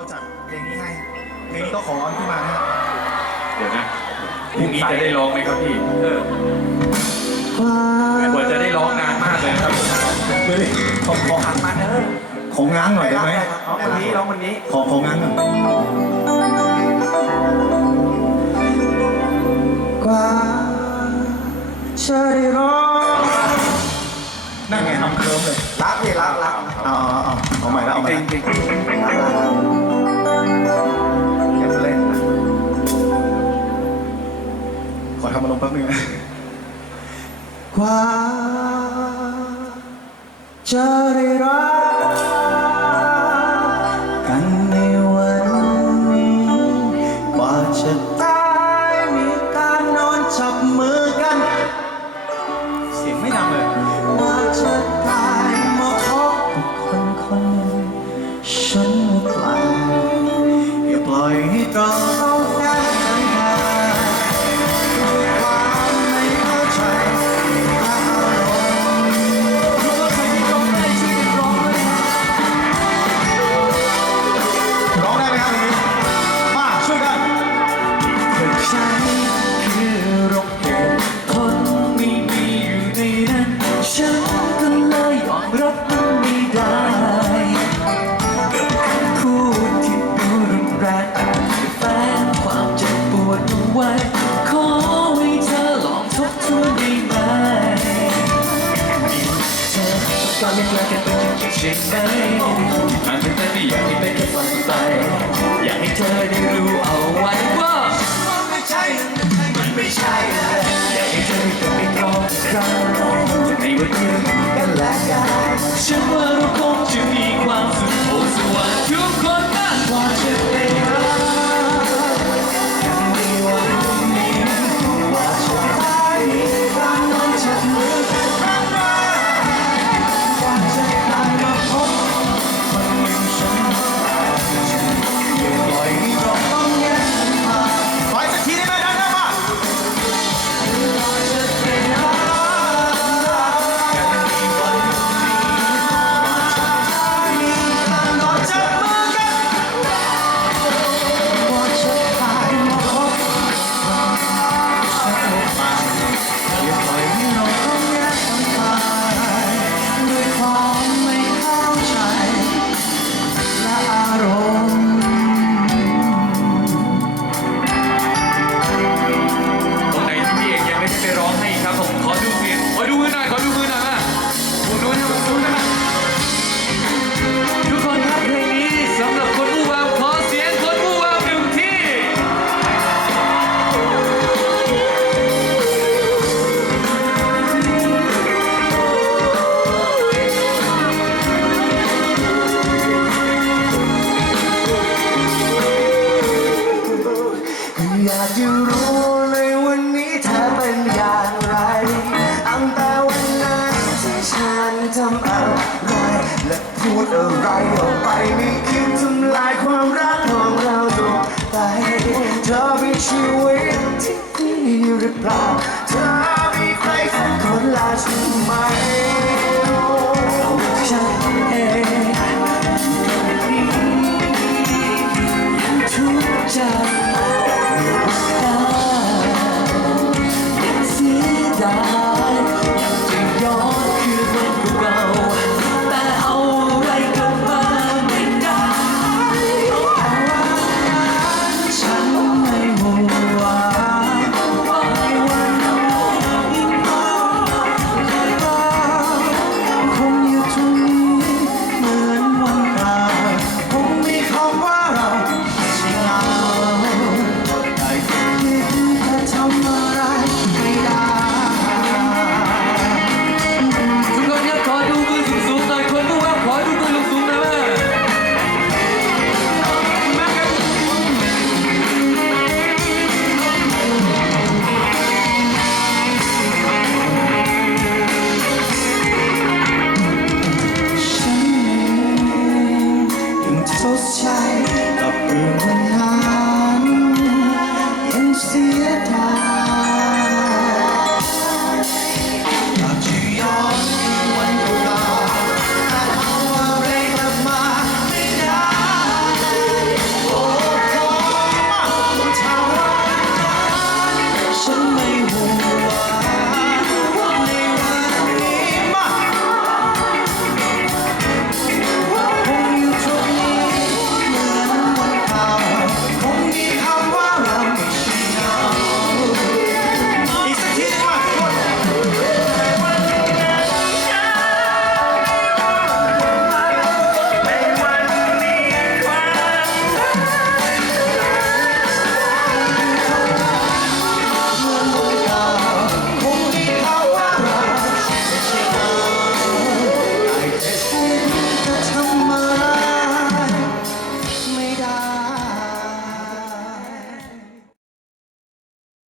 ก็จัดเพลงนี้ให้เพลงนี้ก็ขอออนขึ้นมานะครับเดี๋ยวนะพรุ่งนี้จะได้ร้องไหมครับพี่เอกว่าจะได้ร้องนานมากเลยครับเฮ้อขอหันมาเลยของง้างหน่อยได้ไหมร้องวันนี้ร้องวันนี้ ขอของง้างหน่อย แป๊บนึงนวามจะได้รัก ฉันรักกันเป็นจริงใช่ไหมที่ผ่านมาไม่อยากให้เป็นแค่ฝันไปอยากให้เธอได้รู้เอาไว้ว่ามันไม่ใช่ มันไม่ใช่ อยากให้เธอได้เป็นรอบครั้งในวันนี้กันและกันฉันว่า ลอและพูดอะไรออกไปไม่คิดทำลายความรักของเราตรงไปเธอมีชีวิตที่ดีหรือเปล่าเธอ ต้องทดใช้กับเรื่องนั้นยังเสียดาย